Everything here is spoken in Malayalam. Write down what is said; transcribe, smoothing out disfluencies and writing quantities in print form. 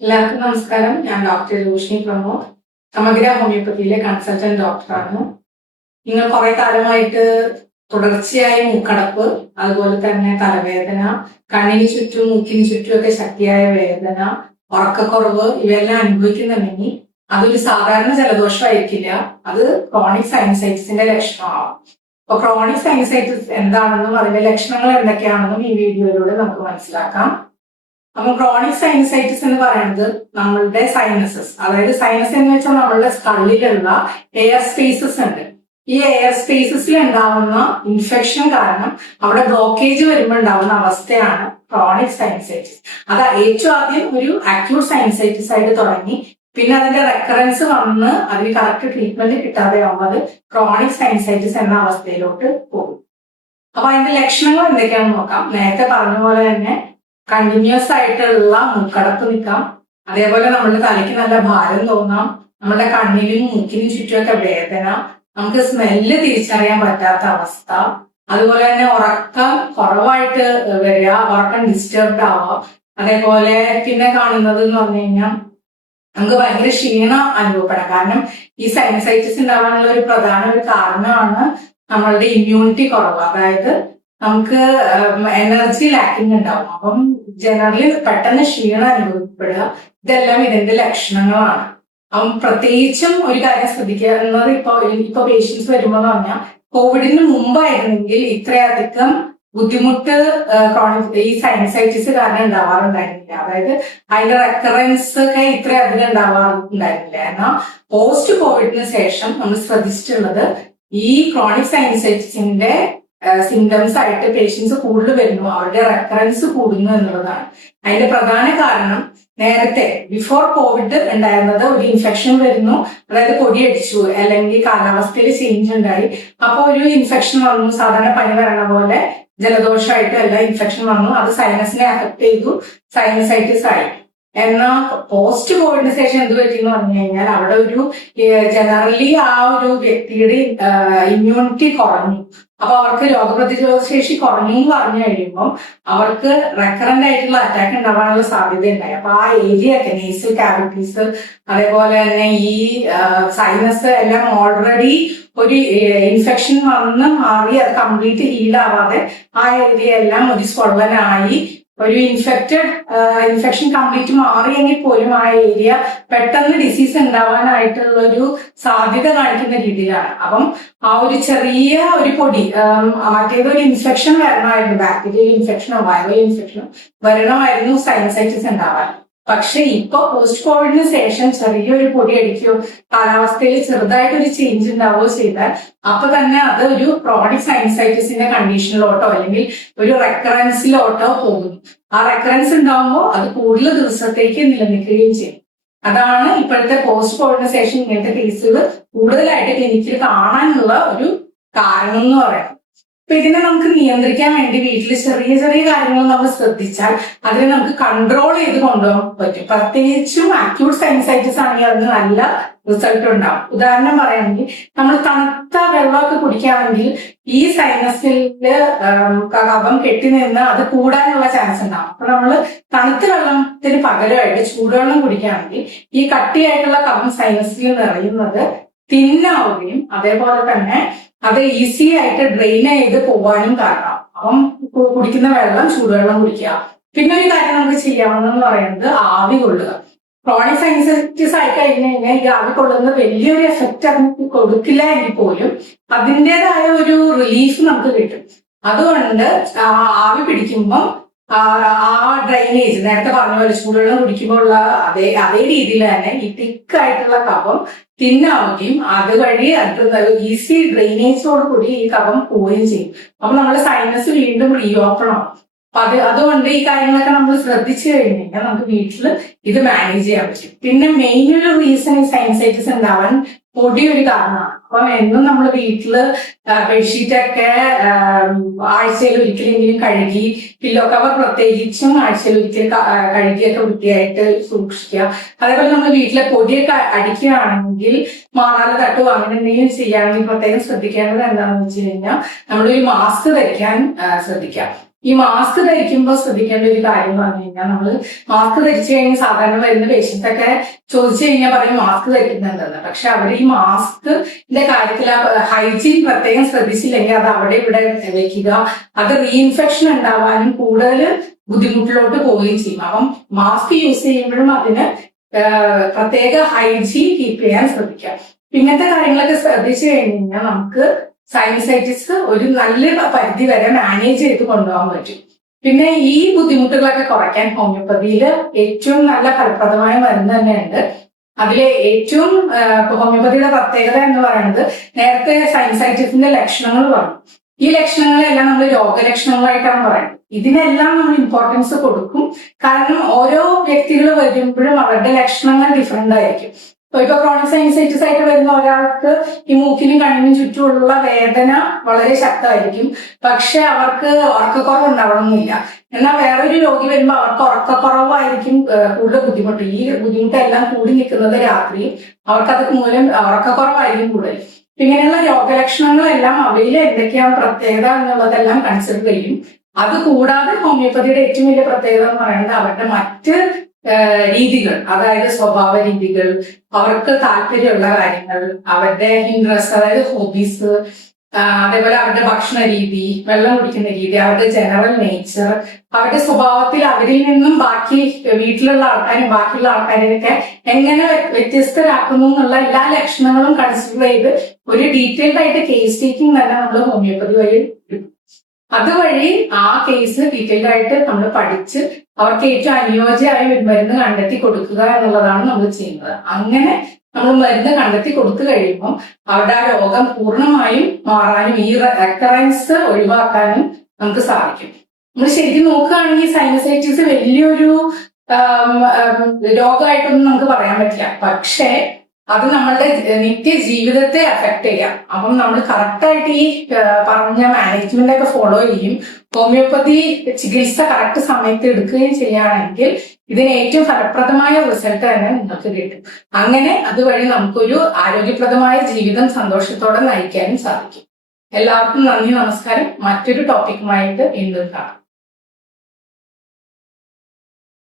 എല്ലാവർക്കും നമസ്കാരം. ഞാൻ ഡോക്ടർ റോഷിനി പ്രമോദ്, സമഗ്ര ഹോമിയോപ്പതിയിലെ കൺസൾട്ടന്റ് ഡോക്ടറാണ്. നിങ്ങൾ കുറെ കാലമായിട്ട് തുടർച്ചയായി മൂക്കടപ്പ്, അതുപോലെ തന്നെ തലവേദന, കണ്ണിന് ചുറ്റും മൂക്കിന് ചുറ്റും ഒക്കെ ശക്തിയായ വേദന, ഉറക്കക്കുറവ് ഇവയെല്ലാം അനുഭവിക്കുന്നുണ്ടെങ്കിൽ അതൊരു സാധാരണ ജലദോഷമായിരിക്കില്ല, അത് ക്രോണിക് സൈനസൈറ്റിസിന്റെ ലക്ഷണമാവും. അപ്പൊ ക്രോണിക് സൈനസൈറ്റിസ് എന്താണെന്നും അതിന്റെ ലക്ഷണങ്ങൾ എന്തൊക്കെയാണെന്നും ഈ വീഡിയോയിലൂടെ നമുക്ക് മനസ്സിലാക്കാം. അപ്പൊ ക്രോണിക് സൈനസൈറ്റിസ് എന്ന് പറയുന്നത് നമ്മളുടെ സൈനസസ്, അതായത് സൈനസ് എന്ന് വെച്ചാൽ നമ്മളുടെ സ്കള്ളിലുള്ള എയർ സ്പേസസ് ഉണ്ട്. ഈ എയർ സ്പേസസിൽ ഉണ്ടാവുന്ന ഇൻഫെക്ഷൻ കാരണം അവിടെ ബ്ലോക്കേജ് വരുമ്പോൾ ഉണ്ടാവുന്ന അവസ്ഥയാണ് ക്രോണിക് സൈനസൈറ്റിസ്. അത് ഏറ്റവും ആദ്യം ഒരു അക്യൂട്ട് സൈനസൈറ്റിസ് ആയിട്ട് തുടങ്ങി, പിന്നെ അതിന്റെ റെക്കറൻസ് വന്ന് അതിന് കറക്റ്റ് ട്രീറ്റ്മെന്റ് കിട്ടാതെ ആവുന്നത് ക്രോണിക് സൈനസൈറ്റിസ് എന്ന അവസ്ഥയിലോട്ട് പോകും. അപ്പൊ അതിന്റെ ലക്ഷണങ്ങൾ എന്തൊക്കെയാണെന്ന് നോക്കാം. നേരത്തെ പറഞ്ഞ പോലെ തന്നെ കണ്ടിന്യൂസ് ആയിട്ടുള്ള മൂക്കടപ്പ് നിൽക്കാം, അതേപോലെ നമ്മുടെ തലയ്ക്ക് നല്ല ഭാരം തോന്നാം, നമ്മുടെ കണ്ണിനും മൂക്കിനും ചുറ്റുമൊക്കെ വേദന, നമുക്ക് സ്മെല്ല് തിരിച്ചറിയാൻ പറ്റാത്ത അവസ്ഥ, അതുപോലെ തന്നെ ഉറക്കം കുറവായിട്ട് വരിക, ഉറക്കം ഡിസ്റ്റർബ്ഡ് ആവാം. അതേപോലെ പിന്നെ കാണുന്നത് എന്ന് പറഞ്ഞു കഴിഞ്ഞാൽ നമുക്ക് ഭയങ്കര ക്ഷീണം അനുഭവപ്പെടാം. കാരണം ഈ സൈനസൈറ്റിസ് ഉണ്ടാവാനുള്ള ഒരു പ്രധാന ഒരു കാരണമാണ് നമ്മളുടെ ഇമ്മ്യൂണിറ്റി കുറവ്, അതായത് നമുക്ക് എനർജി ലാക്കിംഗ് ഉണ്ടാവും. അപ്പം ജനറലി പെട്ടെന്ന് ക്ഷീണം അനുഭവപ്പെടുക, ഇതെല്ലാം ഇതിന്റെ ലക്ഷണങ്ങളാണ്. അപ്പം പ്രത്യേകിച്ചും ഒരു കാര്യം ശ്രദ്ധിക്കുന്നത്, ഇപ്പൊ പേഷ്യൻസ് വരുമ്പോൾ എന്ന് പറഞ്ഞാൽ കോവിഡിന് മുമ്പായിരുന്നെങ്കിൽ ഇത്രയധികം ബുദ്ധിമുട്ട് ഈ സൈനസൈറ്റിസ് കാരണം ഉണ്ടാവാറുണ്ടായിരുന്നില്ല. അതായത് അതിന്റെ റെക്കറൻസ് ഒക്കെ ഇത്രയധികം ഉണ്ടാവാറുണ്ടായിരുന്നില്ല. എന്നാൽ പോസ്റ്റ് കോവിഡിന് ശേഷം നമ്മൾ ശ്രദ്ധിച്ചിട്ടുള്ളത് ഈ ക്രോണിക് സൈനസൈറ്റിസിന്റെ സിംറ്റംസ് ആയിട്ട് പേഷ്യൻസ് കൂടുതൽ വരുന്നു, അവരുടെ റെക്കറൻസ് കൂടുന്നു എന്നുള്ളതാണ്. അതിന്റെ പ്രധാന കാരണം നേരത്തെ ബിഫോർ കോവിഡ് ഉണ്ടായിരുന്നത് ഒരു ഇൻഫെക്ഷൻ വരുന്നു, അതായത് പൊടിയടിച്ചു അല്ലെങ്കിൽ കാലാവസ്ഥയിൽ ചേഞ്ച് ഉണ്ടായി, അപ്പൊ ഒരു ഇൻഫെക്ഷൻ വന്നു, സാധാരണ പനി വരണ പോലെ ജലദോഷമായിട്ട് എല്ലാ ഇൻഫെക്ഷൻ വന്നു, അത് സൈനസിനെ അഫക്ട് ചെയ്തു, സൈനസൈറ്റിസ് ആയി. എന്നാൽ പോസ്റ്റ് കോവിഡിന് ശേഷം എന്ത് പറ്റിയെന്ന് പറഞ്ഞു കഴിഞ്ഞാൽ അവിടെ ഒരു ജനറലി ആ ഒരു വ്യക്തിയുടെ ഇമ്മ്യൂണിറ്റി കുറഞ്ഞു. അപ്പൊ അവർക്ക് രോഗപ്രതിരോധ ശേഷി കുറഞ്ഞു എന്ന് പറഞ്ഞു കഴിയുമ്പോൾ അവർക്ക് റെക്കറന്റ് ആയിട്ടുള്ള അറ്റാക്ക് ഉണ്ടാവാനുള്ള സാധ്യത ഉണ്ടായി. അപ്പൊ ആ ഏരിയ ഒക്കെ നേസൽ കാവിറ്റീസ്, അതേപോലെ തന്നെ ഈ സൈനസ് എല്ലാം ഓൾറെഡി ഒരു ഇൻഫെക്ഷൻ വന്ന് മാറി അത് കംപ്ലീറ്റ് ഹീൽ ആവാതെ ആ ഏരിയ എല്ലാം ഒരു സ്വള്ളനായി, ഒരു ഇൻഫെക്ഷൻ കംപ്ലീറ്റ് മാറിയെങ്കിൽ പോലും ആ ഏരിയ പെട്ടെന്ന് ഡിസീസ് ഉണ്ടാവാനായിട്ടുള്ള ഒരു സാധ്യത കാണിക്കുന്ന രീതിയിലാണ്. അപ്പം ആ ഒരു ചെറിയ ഒരു പൊടി, മറ്റേതൊരു ഇൻഫെക്ഷൻ വരണമായിരുന്നു, ബാക്ടീരിയൽ ഇൻഫെക്ഷനോ വൈറൽ ഇൻഫെക്ഷനോ വരണമായിരുന്നു സൈനസൈറ്റിസ് ഉണ്ടാവാൻ. പക്ഷെ ഇപ്പൊ പോസ്റ്റ് കോവിഡിന് ശേഷം ചെറിയൊരു പൊടി അടിക്കുകയോ കാലാവസ്ഥയിൽ ചെറുതായിട്ടൊരു ചേഞ്ച് ഉണ്ടാവുകയോ ചെയ്താൽ അപ്പൊ തന്നെ അത് ഒരു ക്രോണിക് സൈനസൈറ്റിസിന്റെ കണ്ടീഷനിലോട്ടോ അല്ലെങ്കിൽ ഒരു റെക്കറൻസിലോട്ടോ പോകുന്നു. ആ റെക്കറൻസ് ഉണ്ടാവുമ്പോൾ അത് കൂടുതൽ ദിവസത്തേക്ക് നിലനിൽക്കുകയും ചെയ്യും. അതാണ് ഇപ്പോഴത്തെ പോസ്റ്റ് കോവിഡിന് ശേഷം ഇങ്ങനത്തെ കേസുകൾ കൂടുതലായിട്ട് ക്ലിനിക്കിൽ കാണാനുള്ള ഒരു കാരണം എന്ന് പറയുന്നത്. അപ്പൊ ഇതിനെ നമുക്ക് നിയന്ത്രിക്കാൻ വേണ്ടി വീട്ടിൽ ചെറിയ ചെറിയ കാര്യങ്ങൾ നമ്മൾ ശ്രദ്ധിച്ചാൽ അതിനെ നമുക്ക് കൺട്രോൾ ചെയ്ത് കൊണ്ടുപോകാൻ പറ്റും. പ്രത്യേകിച്ചും അക്യൂട്ട് സൈനസൈറ്റിസ് ആണെങ്കിൽ അതിന് നല്ല റിസൾട്ട് ഉണ്ടാവും. ഉദാഹരണം പറയുകയാണെങ്കിൽ നമ്മൾ തണുത്ത വെള്ളമൊക്കെ കുടിക്കുകയാണെങ്കിൽ ഈ സൈനസില് കഫം കെട്ടി നിന്ന് അത് കൂടാനുള്ള ചാൻസ് ഉണ്ടാവും. അപ്പൊ നമ്മൾ തണുത്ത വെള്ളത്തിന് പകരമായിട്ട് ചൂടുവെള്ളം കുടിക്കുകയാണെങ്കിൽ ഈ കട്ടിയായിട്ടുള്ള കഫം സൈനസിൽ നിറയുന്നത് തിന്നാവുകയും അതേപോലെ തന്നെ അത് ഈസി ആയിട്ട് ഡ്രെയിൻ ചെയ്ത് പോകാനും കാരണം. അപ്പം കുടിക്കുന്ന വെള്ളം ചൂടുവെള്ളം കുടിക്കുക. പിന്നെ ഒരു കാര്യം നമുക്ക് ചെയ്യാവുന്നതെന്ന് പറയുന്നത് ആവി കൊള്ളുക. ക്രോണിക് സൈനസൈറ്റിസ് ആയി കഴിഞ്ഞു കഴിഞ്ഞാൽ ഈ ആവി കൊള്ളുന്നത് വലിയൊരു എഫക്റ്റ് അതിന് കൊടുക്കില്ല എങ്കിൽ പോലും അതിൻ്റെതായ ഒരു റിലീഫ് നമുക്ക് കിട്ടും. അതുകൊണ്ട് ആവി പിടിക്കുമ്പം ആ ഡ്രൈനേജ് നേരത്തെ പറഞ്ഞ പോലെ ചൂടുവെള്ളം കുടിക്കുമ്പോൾ ഉള്ള അതേ രീതിയിൽ തന്നെ ഈ തിക്കായിട്ടുള്ള കഫം തിന്നാവുകയും അതുവഴി ഈസി ഡ്രെയിനേജോട് കൂടി ഈ കഫം പോവുകയും ചെയ്യും. അപ്പൊ നമ്മുടെ സൈനസ് വീണ്ടും റീഓപ്പൺ ആവും. അപ്പൊ അതുകൊണ്ട് ഈ കാര്യങ്ങളൊക്കെ നമ്മൾ ശ്രദ്ധിച്ചു കഴിഞ്ഞു കഴിഞ്ഞാൽ നമുക്ക് വീട്ടിൽ ഇത് മാനേജ് ചെയ്യാൻ പറ്റും. പിന്നെ മെയിൻ ഒരു റീസൺ ഈ സൈനസൈറ്റിസ് ഉണ്ടാവാൻ പൊടി ഒരു കാരണമാണ്. അപ്പം എന്നും നമ്മൾ വീട്ടില് ബെഡ്ഷീറ്റൊക്കെ ആഴ്ചയിൽ ഒരിക്കലെങ്കിലും കഴുകി, പില്ലോ കവർ പ്രത്യേകിച്ചും ആഴ്ചയിൽ ഒരിക്കൽ കഴുകിയൊക്കെ വൃത്തിയായിട്ട് സൂക്ഷിക്കുക. അതേപോലെ നമ്മൾ വീട്ടിലെ പൊടിയൊക്കെ അടിക്കുകയാണെങ്കിൽ മാറാല തട്ടുക അങ്ങനെ എന്തെങ്കിലും ചെയ്യുകയാണെങ്കിൽ പ്രത്യേകം ശ്രദ്ധിക്കേണ്ടത് എന്താണെന്ന് വെച്ച് കഴിഞ്ഞാൽ നമ്മളൊരു മാസ്ക് ധരിക്കാൻ ശ്രദ്ധിക്കാം. ഈ മാസ്ക് ധരിക്കുമ്പോൾ ശ്രദ്ധിക്കേണ്ട ഒരു കാര്യം എന്ന് പറഞ്ഞു കഴിഞ്ഞാൽ നമ്മൾ മാസ്ക് ധരിച്ചു കഴിഞ്ഞാൽ സാധാരണ വരുന്ന പേഷ്യൻസ് ഒക്കെ ചോദിച്ചു കഴിഞ്ഞാൽ പറയും മാസ്ക് ധരിക്കുന്നുണ്ടെന്ന്. പക്ഷെ അവർ ഈ മാസ്കിന്റെ കാര്യത്തിൽ ഹൈജീൻ പ്രത്യേകം ശ്രദ്ധിച്ചില്ലെങ്കിൽ അത് അവിടെ ഇവിടെ വെക്കുക, അത് റീഇൻഫെക്ഷൻ ഉണ്ടാവാനും കൂടുതൽ ബുദ്ധിമുട്ടിലോട്ട് പോവുകയും ചെയ്യും. അപ്പം മാസ്ക് യൂസ് ചെയ്യുമ്പോഴും അതിന് പ്രത്യേക ഹൈജീൻ കീപ്പ് ചെയ്യാൻ ശ്രദ്ധിക്കാം. ഇങ്ങനത്തെ കാര്യങ്ങളൊക്കെ ശ്രദ്ധിച്ചു കഴിഞ്ഞാൽ നമുക്ക് സൈനസൈറ്റിസ് ഒരു നല്ല പരിധി വരെ മാനേജ് ചെയ്ത് കൊണ്ടുപോകാൻ പറ്റും. പിന്നെ ഈ ബുദ്ധിമുട്ടുകളൊക്കെ കുറയ്ക്കാൻ ഹോമിയോപ്പതിയിൽ ഏറ്റവും നല്ല ഫലപ്രദമായ മരുന്ന് തന്നെയുണ്ട്. അതിലെ ഏറ്റവും ഹോമിയോപ്പതിയുടെ പ്രത്യേകത എന്ന് പറയുന്നത്, നേരത്തെ സൈനസൈറ്റിസിന്റെ ലക്ഷണങ്ങൾ പറഞ്ഞു. ഈ ലക്ഷണങ്ങളെല്ലാം നമ്മൾ രോഗലക്ഷണങ്ങളായിട്ടാണ് പറയുന്നത്. ഇതിനെല്ലാം നമ്മൾ ഇമ്പോർട്ടൻസ് കൊടുക്കും. കാരണം ഓരോ വ്യക്തികൾ വരുമ്പോഴും അവരുടെ ലക്ഷണങ്ങൾ ഡിഫറെന്റ് ആയിരിക്കും. ഇപ്പൊ ക്രോണിക് സൈനസൈറ്റിസ് ആയിട്ട് വരുന്ന ഒരാൾക്ക് ഈ മൂക്കിനും കണ്ണിനും ചുറ്റുമുള്ള വേദന വളരെ ശക്തമായിരിക്കും, പക്ഷെ അവർക്ക് ഉറക്കക്കുറവ് ഉണ്ടാവണമെന്നില്ല. എന്നാൽ വേറൊരു രോഗി വരുമ്പോൾ അവർക്ക് ഉറക്കക്കുറവായിരിക്കും കൂടുതൽ ബുദ്ധിമുട്ട്. ഈ ബുദ്ധിമുട്ടെല്ലാം കൂടി നിൽക്കുന്നത് രാത്രി, അവർക്കത് മൂലം ഉറക്കക്കുറവായിരിക്കും കൂടുതൽ. ഇങ്ങനെയുള്ള രോഗലക്ഷണങ്ങളെല്ലാം അവയിൽ എന്തൊക്കെയാണ് പ്രത്യേകത എന്നുള്ളതെല്ലാം കൺസിഡർ ചെയ്യും. അതുകൂടാതെ ഹോമിയോപ്പതിയുടെ ഏറ്റവും വലിയ പ്രത്യേകത എന്ന് പറയുന്നത് അവരുടെ മറ്റ് രീതികൾ, അതായത് സ്വഭാവ രീതികൾ, അവർക്ക് താല്പര്യമുള്ള കാര്യങ്ങൾ, അവരുടെ ഇൻട്രസ്റ്റ് അതായത് ഹോബീസ്, അതേപോലെ അവരുടെ ഭക്ഷണ രീതി, വെള്ളം കുടിക്കുന്ന രീതി, അവരുടെ ജനറൽ നേച്ചർ, അവരുടെ സ്വഭാവത്തിൽ അവരിൽ നിന്നും ബാക്കി വീട്ടിലുള്ള ആൾക്കാരും ബാക്കിയുള്ള ആൾക്കാരെയൊക്കെ എങ്ങനെ വ്യത്യസ്തരാക്കുന്നു എന്നുള്ള എല്ലാ ലക്ഷണങ്ങളും കൺസിഡർ ചെയ്ത് ഒരു ഡീറ്റെയിൽഡ് ആയിട്ട് കേസ് ടേക്കിംഗ് തന്നെ നമ്മൾ ഹോമിയോപ്പതി വഴി അതുവഴി ആ കേസ് ഡീറ്റെയിൽഡ് ആയിട്ട് നമ്മൾ പഠിച്ച് അവർക്ക് ഏറ്റവും അനുയോജ്യമായ ഒരു മരുന്ന് കണ്ടെത്തി കൊടുക്കുക എന്നുള്ളതാണ് നമ്മൾ ചെയ്യുന്നത്. അങ്ങനെ നമ്മൾ മരുന്ന് കണ്ടെത്തി കൊടുത്തു കഴിയുമ്പോൾ അവരുടെ ആ രോഗം പൂർണ്ണമായും മാറാനും ഈ റെക്കറൻസ് ഒഴിവാക്കാനും നമുക്ക് സാധിക്കും. നമ്മൾ ശരിക്കും നോക്കുകയാണെങ്കിൽ സൈനസൈറ്റിസ് വലിയൊരു രോഗമായിട്ടൊന്നും നമുക്ക് പറയാൻ പറ്റില്ല. പക്ഷേ അത് നമ്മളുടെ നിത്യ ജീവിതത്തെ അഫക്ട് ചെയ്യാം. അപ്പം നമ്മൾ കറക്റ്റായിട്ട് ഈ പറഞ്ഞ മാനേജ്മെന്റ് ഒക്കെ ഫോളോ ചെയ്യും, ഹോമിയോപ്പതി ചികിത്സ കറക്റ്റ് സമയത്ത് എടുക്കുകയും ചെയ്യുകയാണെങ്കിൽ ഇതിന് ഏറ്റവും ഫലപ്രദമായ റിസൾട്ട് തന്നെ നിങ്ങൾക്ക് കിട്ടും. അങ്ങനെ അതുവഴി നമുക്കൊരു ആരോഗ്യപ്രദമായ ജീവിതം സന്തോഷത്തോടെ നയിക്കാനും സാധിക്കും. എല്ലാവർക്കും നന്ദി, നമസ്കാരം. മറ്റൊരു ടോപ്പിക്കുമായിട്ട് വീണ്ടും കാണാം.